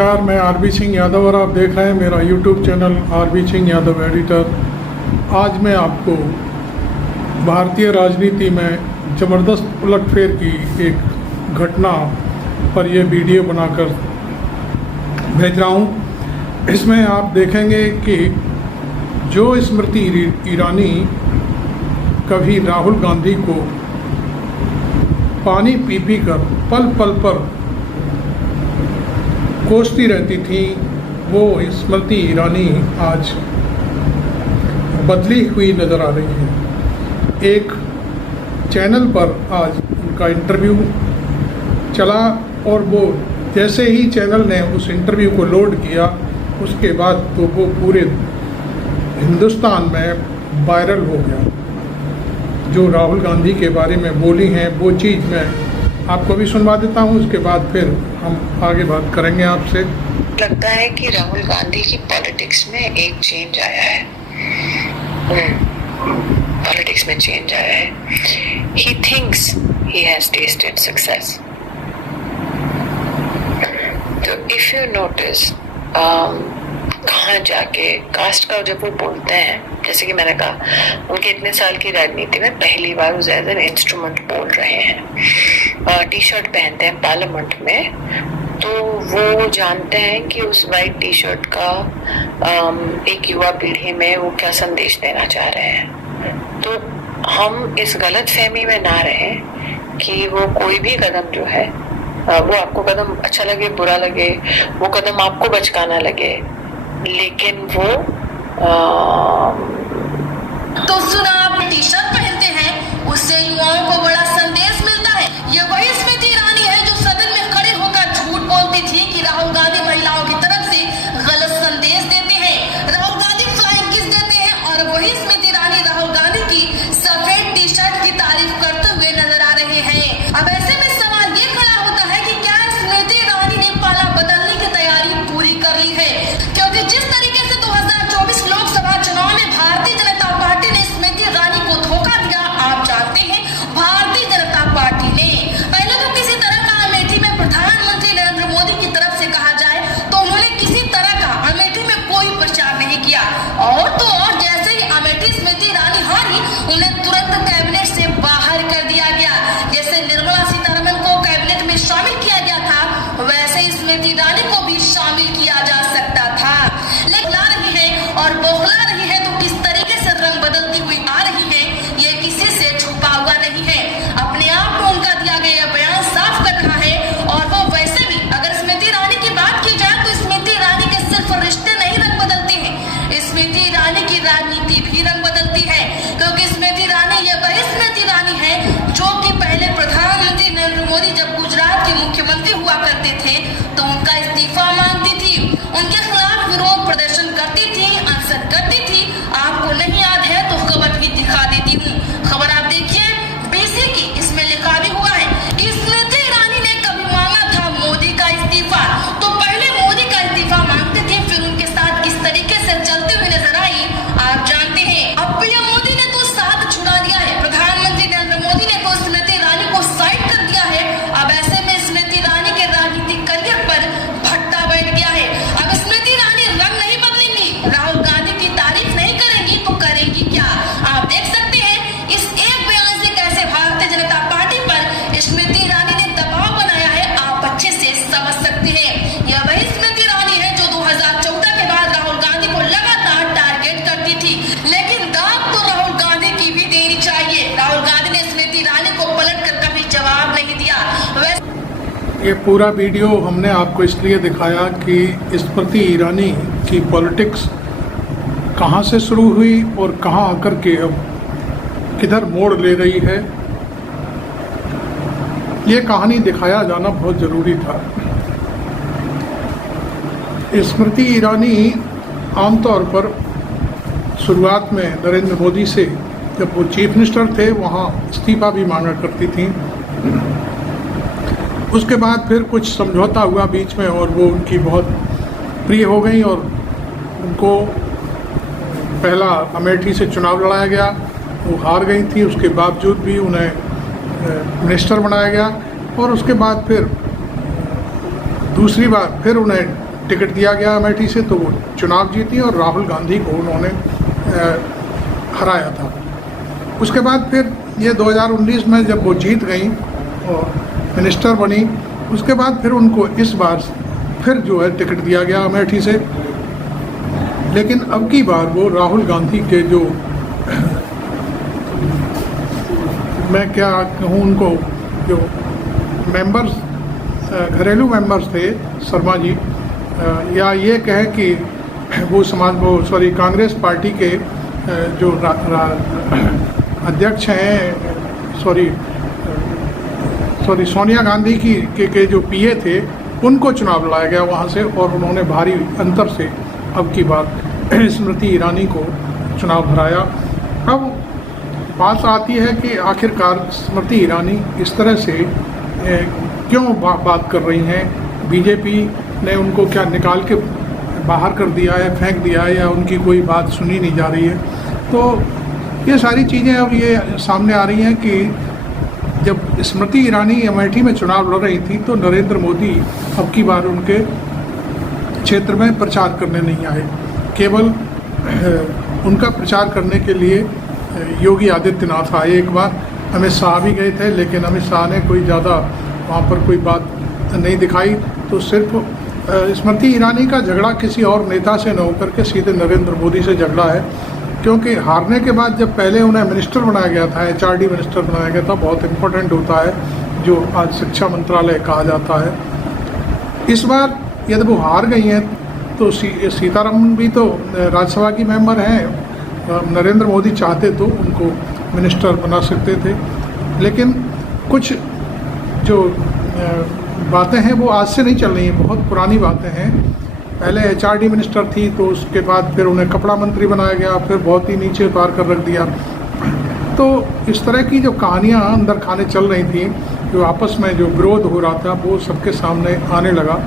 नमस्कार, मैं आरबी सिंह यादव और आप देख रहे हैं मेरा YouTube channel RB Singh Yadav editor. आज मैं आपको भारतीय राजनीति में ज़बरदस्त उलटफेर की एक घटना पर यह वीडियो बनाकर भेज रहा हूँ। इसमें आप देखेंगे कि जो स्मृति ईरानी कभी राहुल गांधी को पानी पी पी कर पल पल पर कोसती रहती थी, वो स्मृति ईरानी आज बदली हुई नज़र आ रही है। एक चैनल पर आज उनका इंटरव्यू चला और वो जैसे ही चैनल ने उस इंटरव्यू को लोड किया उसके बाद तो वो पूरे हिंदुस्तान में वायरल हो गया। जो राहुल गांधी के बारे में बोली हैं वो चीज़ मैं आपको भी सुनवा देता हूँ, उसके बाद फिर हम आगे बात करेंगे आपसे। लगता है कि राहुल गांधी की पॉलिटिक्स में एक चेंज आया है। पॉलिटिक्स में चेंज आया है। He thinks he has tasted success. तो if you notice, कहाँ जाके कास्ट का जब वो बोलते हैं, जैसे कि मैंने कहा उनके इतने साल की राजनीति में पहली बार वो एज एन इंस्ट्रूमेंट बोल रहे हैं। टी शर्ट पहनते हैं पार्लियामेंट में, तो वो जानते हैं कि उस वाइट टी शर्ट का एक युवा पीढ़ी में वो क्या संदेश देना चाह रहे हैं। तो हम इस गलत फहमी में ना रहें कि वो कोई भी कदम जो है वो आपको कदम अच्छा लगे बुरा लगे, वो कदम आपको बचकाना लगे, लेकिन वो तो सुना आप टी शर्ट पहनते हैं, उससे युवाओं को बड़ा संदेश मिलता है। ये वही स्मृति ईरानी है जो सदन में खड़े होकर झूठ बोलती थी कि राहुल गांधी महिलाओं की तरफ से गलत संदेश देते हैं, राहुल गांधी फ्लाइंग किस देते हैं, और वही स्मृति ईरानी राहुल गांधी की सफेद टी शर्ट की तारीफ करते हुए नजर आ रहे हैं। अब ऐसे में सवाल ये खड़ा होता है कि क्या स्मृति ईरानी ने पाला बदलने की तैयारी पूरी कर ली है? क्योंकि जिस तरीके से 2024 लोकसभा चुनाव में भारतीय जनता पार्टी ने स्मृति ईरानी को धोखा दिया, आप जानते हैं भारतीय जनता पार्टी ने पहले तो किसी तरह का अमेठी में प्रधानमंत्री नरेंद्र मोदी की तरफ से कहा जाए तो उन्होंने किसी तरह का अमेठी में कोई प्रचार नहीं किया, और तो और जैसे ही अमेठी स्मृति ईरानी हारी उन्हें तुरंत कैबिनेट से बाहर कर दिया गया। जैसे निर्मला सीतारमण को कैबिनेट में शामिल किया गया था, वैसे ही स्मृति ईरानी को भी शामिल किया जा सकता था। लेकिन ला रही है और बौखला रही है, तो किस तरीके से रंग बदलती हुई आ रही है ये किसी से छुपा हुआ नहीं है। अपने आप को उनका दिया गया बयान साफ कर रहा है। और वो वैसे भी अगर स्मृति ईरानी की बात की जाए तो स्मृति ईरानी के सिर्फ रिश्ते नहीं रंग बदलते हैं, स्मृति ईरानी की राजनीति भी रंग बदलती है। क्योंकि स्मृति ईरानी ये वही स्मृति ईरानी है जो कि पहले प्रधानमंत्री नरेंद्र मोदी जब गुजरात के मुख्यमंत्री हुआ करते थे तो उनका इस्तीफा मांगती थी, उनके खिलाफ विरोध प्रदर्शन करती थी, अनशन करती थी। आपको नहीं याद है तो खबर भी दिखा देती हूँ। खबर आप देखिए बीसी की, इसमें लिखा भी हुआ है कि स्मृति ईरानी ने कभी मांगा था मोदी का इस्तीफा, तो पहले मोदी का इस्तीफा मांगते थे, फिर उनके साथ किस तरीके से चलते हुए नजर आई आप जानते हैं। अब पीएम मोदी ने तो साथ छुड़ा दिया है, प्रधानमंत्री नरेंद्र मोदी ने तो स्मृति ईरानी को साइड कर दिया है। अब ऐसे में स्मृति ईरानी के राजनीतिक करियर पर भट्टा बैठ गया है। अब स्मृति ईरानी रंग नहीं बदलेंगी, राहुल गांधी की तारीफ नहीं करेंगी तो करेंगी क्या? आप देख सकते हैं इस एक बयान से कैसे भारतीय जनता पार्टी पर स्मृति ईरानी ने दबाव बनाया है, आप अच्छे से समझ सकते हैं। यह वही स्मृति ईरानी है जो 2014 के बाद राहुल गांधी को लगातार टारगेट करती थी, लेकिन दाग तो राहुल गांधी की भी देनी चाहिए। राहुल गांधी ने स्मृति ईरानी को पलट कर कभी जवाब नहीं दिया। ये पूरा वीडियो हमने आपको इसलिए दिखाया कि स्मृति ईरानी की पॉलिटिक्स कहाँ से शुरू हुई और कहाँ आकर के अब किधर मोड़ ले रही है, ये कहानी दिखाया जाना बहुत ज़रूरी था। स्मृति ईरानी आमतौर पर शुरुआत में नरेंद्र मोदी से जब वो चीफ मिनिस्टर थे वहाँ इस्तीफा भी मांगा करती थी। उसके बाद फिर कुछ समझौता हुआ बीच में और वो उनकी बहुत प्रिय हो गई और उनको पहला अमेठी से चुनाव लड़ाया गया, वो हार गई थी। उसके बावजूद भी उन्हें मिनिस्टर बनाया गया और उसके बाद फिर दूसरी बार फिर उन्हें टिकट दिया गया अमेठी से, तो वो चुनाव जीती और राहुल गांधी को उन्होंने हराया था। उसके बाद फिर ये 2019 में जब वो जीत गई और मिनिस्टर बनी, उसके बाद फिर उनको इस बार फिर जो है टिकट दिया गया अमेठी से। लेकिन अब की बार वो राहुल गांधी के जो मैं क्या कहूँ उनको जो मेंबर्स, घरेलू मेंबर्स थे, शर्मा जी, या ये कहें कि वो कांग्रेस पार्टी के जो अध्यक्ष हैं, सोनिया गांधी के जो पीए थे, उनको चुनाव लाया गया वहाँ से और उन्होंने भारी अंतर से अब की बार स्मृति ईरानी को चुनाव हराया। अब बात आती है कि आखिरकार स्मृति ईरानी इस तरह से क्यों बात कर रही हैं, बीजेपी ने उनको क्या निकाल के बाहर कर दिया है, फेंक दिया है, या उनकी कोई बात सुनी नहीं जा रही है। तो ये सारी चीज़ें अब ये सामने आ रही हैं कि जब स्मृति ईरानी अमेठी में चुनाव लड़ रही थी तो नरेंद्र मोदी अब की बार उनके क्षेत्र में प्रचार करने नहीं आए। केवल उनका प्रचार करने के लिए योगी आदित्यनाथ आए। एक बार अमित शाह भी गए थे, लेकिन अमित शाह ने कोई ज़्यादा वहाँ पर कोई बात नहीं दिखाई। तो सिर्फ स्मृति ईरानी का झगड़ा किसी और नेता से न होकर के सीधे नरेंद्र मोदी से झगड़ा है, क्योंकि हारने के बाद जब पहले उन्हें मिनिस्टर बनाया गया था, HRD मिनिस्टर बनाया गया था, बहुत इम्पोर्टेंट होता है, जो आज शिक्षा मंत्रालय कहा जाता है। इस बार यदि वो हार गई हैं तो सीतारमण भी तो राज्यसभा की मेंबर हैं, नरेंद्र मोदी चाहते तो उनको मिनिस्टर बना सकते थे। लेकिन कुछ जो बातें हैं वो आज से नहीं चल रही हैं, बहुत पुरानी बातें हैं। पहले HRD मिनिस्टर थी, तो उसके बाद फिर उन्हें कपड़ा मंत्री बनाया गया, फिर बहुत ही नीचे उतार कर रख दिया। तो इस तरह की जो कहानियाँ अंदर खाने चल रही थी, जो आपस में जो विरोध हो रहा था, वो सबके सामने आने लगा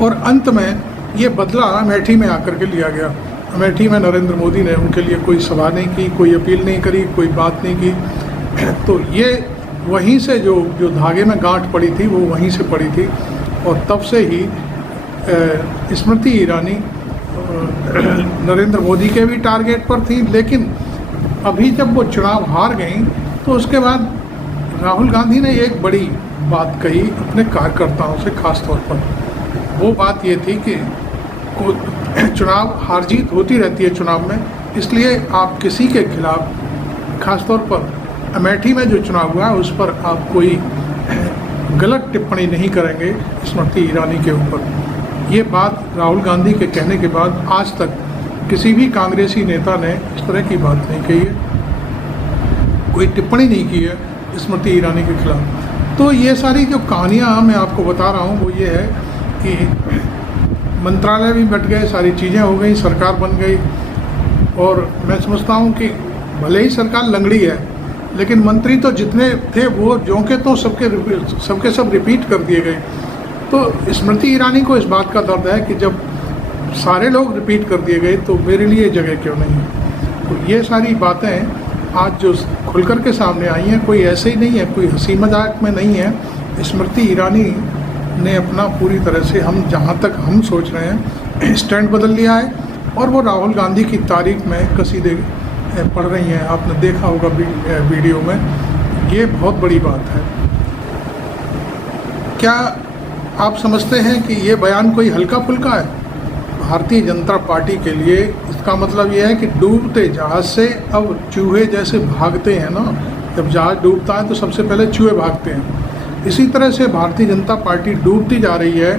और अंत में ये बदला अमेठी में आकर के लिया गया। अमेठी में नरेंद्र मोदी ने उनके लिए कोई सभा नहीं की, कोई अपील नहीं करी, कोई बात नहीं की। तो ये वहीं से जो धागे में गांठ पड़ी थी वो वहीं से पड़ी थी और तब से ही स्मृति ईरानी नरेंद्र मोदी के भी टारगेट पर थी। लेकिन अभी जब वो चुनाव हार गई तो उसके बाद राहुल गांधी ने एक बड़ी बात कही अपने कार्यकर्ताओं से, खास तौर पर वो बात ये थी कि चुनाव हार जीत होती रहती है चुनाव में, इसलिए आप किसी के खिलाफ, खास तौर पर अमेठी में जो चुनाव हुआ है उस पर आप कोई गलत टिप्पणी नहीं करेंगे स्मृति ईरानी के ऊपर। ये बात राहुल गांधी के कहने के बाद आज तक किसी भी कांग्रेसी नेता ने इस तरह की बात नहीं कही है, कोई टिप्पणी नहीं की है स्मृति ईरानी के खिलाफ। तो ये सारी जो कहानियाँ मैं आपको बता रहा हूँ वो ये है कि मंत्रालय भी बट गए, सारी चीज़ें हो गई, सरकार बन गई। और मैं समझता हूँ कि भले ही सरकार लंगड़ी है, लेकिन मंत्री तो जितने थे वो जो के तो सबके सब रिपीट कर दिए गए। तो स्मृति ईरानी को इस बात का दर्द है कि जब सारे लोग रिपीट कर दिए गए तो मेरे लिए जगह क्यों नहीं है। तो ये सारी बातें आज जो खुलकर के सामने आई हैं, कोई ऐसे ही नहीं है, कोई हंसी मजाक में नहीं है। स्मृति ईरानी ने अपना पूरी तरह से, हम जहाँ तक हम सोच रहे हैं, स्टैंड बदल लिया है और वो राहुल गांधी की तारीफ में कसीदे पढ़ रही हैं। आपने देखा होगा वीडियो में, ये बहुत बड़ी बात है। क्या आप समझते हैं कि ये बयान कोई हल्का फुल्का है? भारतीय जनता पार्टी के लिए इसका मतलब ये है कि डूबते जहाज से अब चूहे जैसे भागते हैं ना, जब जहाज डूबता है तो सबसे पहले चूहे भागते हैं। इसी तरह से भारतीय जनता पार्टी डूबती जा रही है।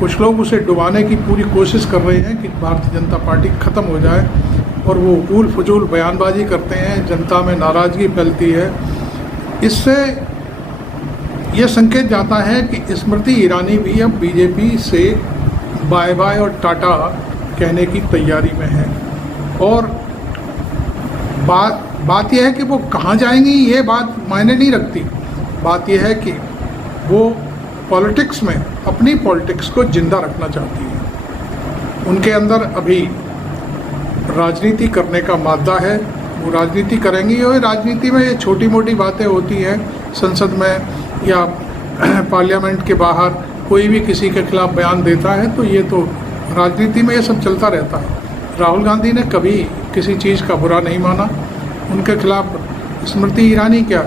कुछ लोग उसे डुबाने की पूरी कोशिश कर रहे हैं कि भारतीय जनता पार्टी ख़त्म हो जाए, और वो ऊल फजूल बयानबाजी करते हैं, जनता में नाराज़गी फैलती है। इससे ये संकेत जाता है कि स्मृति ईरानी भी अब बीजेपी से बाय बाय और टाटा कहने की तैयारी में है। और बात यह है कि वो कहाँ जाएंगी ये बात मायने नहीं रखती। बात यह है कि वो पॉलिटिक्स में अपनी पॉलिटिक्स को जिंदा रखना चाहती है। उनके अंदर अभी राजनीति करने का मादा है, वो राजनीति करेंगी। और राजनीति में ये छोटी मोटी बातें होती हैं, संसद में या पार्लियामेंट के बाहर कोई भी किसी के खिलाफ बयान देता है तो ये तो राजनीति में ये सब चलता रहता है। राहुल गांधी ने कभी किसी चीज़ का बुरा नहीं माना। उनके खिलाफ स्मृति ईरानी क्या,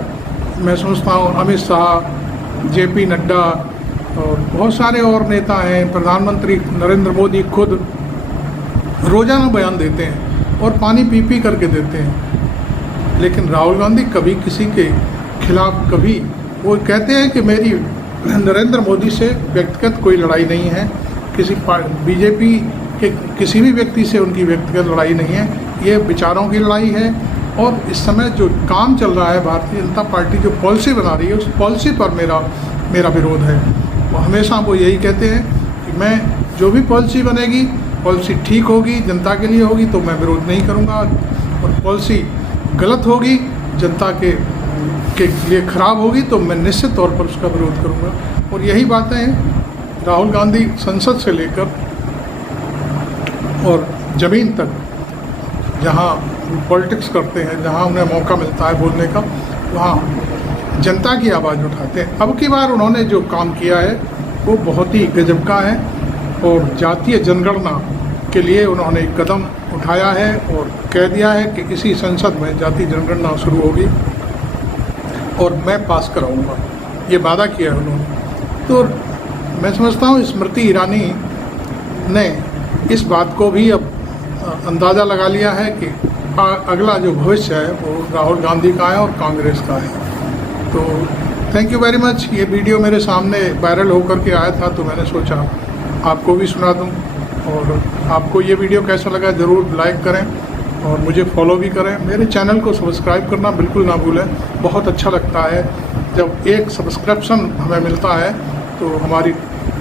मैं समझता हूँ अमित शाह, जेपी नड्डा और बहुत सारे और नेता हैं, प्रधानमंत्री नरेंद्र मोदी खुद रोज़ाना बयान देते हैं और पानी पी पी करके देते हैं। लेकिन राहुल गांधी कभी किसी के खिलाफ, कभी वो कहते हैं कि मेरी नरेंद्र मोदी से व्यक्तिगत कोई लड़ाई नहीं है, किसी बीजेपी के किसी भी व्यक्ति से उनकी व्यक्तिगत लड़ाई नहीं है, ये विचारों की लड़ाई है। और इस समय जो काम चल रहा है, भारतीय जनता पार्टी जो पॉलिसी बना रही है, उस पॉलिसी पर मेरा विरोध है। वो हमेशा वो यही कहते हैं कि मैं जो भी पॉलिसी बनेगी, पॉलिसी ठीक होगी, जनता के लिए होगी तो मैं विरोध नहीं करूँगा, और पॉलिसी गलत होगी, जनता के लिए खराब होगी तो मैं निश्चित तौर पर उसका विरोध करूँगा। और यही बातें हैं राहुल गांधी संसद से लेकर और ज़मीन तक, जहाँ पॉलिटिक्स करते हैं, जहाँ उन्हें मौका मिलता है बोलने का, वहाँ जनता की आवाज़ उठाते हैं। अब की बार उन्होंने जो काम किया है वो बहुत ही गजब का है, और जातीय जनगणना के लिए उन्होंने एक कदम उठाया है और कह दिया है कि इसी संसद में जातीय जनगणना शुरू होगी और मैं पास कराऊंगा, ये वादा किया है उन्होंने। तो मैं समझता हूँ स्मृति ईरानी ने इस बात को भी अब अंदाज़ा लगा लिया है कि अगला जो भविष्य है वो राहुल गांधी का है और कांग्रेस का है। तो थैंक यू वेरी मच। ये वीडियो मेरे सामने वायरल होकर के आया था तो मैंने सोचा आपको भी सुना दूं। और आपको ये वीडियो कैसा लगा ज़रूर लाइक करें और मुझे फॉलो भी करें। मेरे चैनल को सब्सक्राइब करना बिल्कुल ना भूलें। बहुत अच्छा लगता है जब एक सब्सक्रिप्शन हमें मिलता है तो हमारी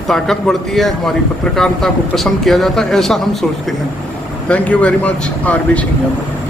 ताकत बढ़ती है, हमारी पत्रकारिता को पसंद किया जाता है, ऐसा हम सोचते हैं। Thank you very much. RB Singh Yadav.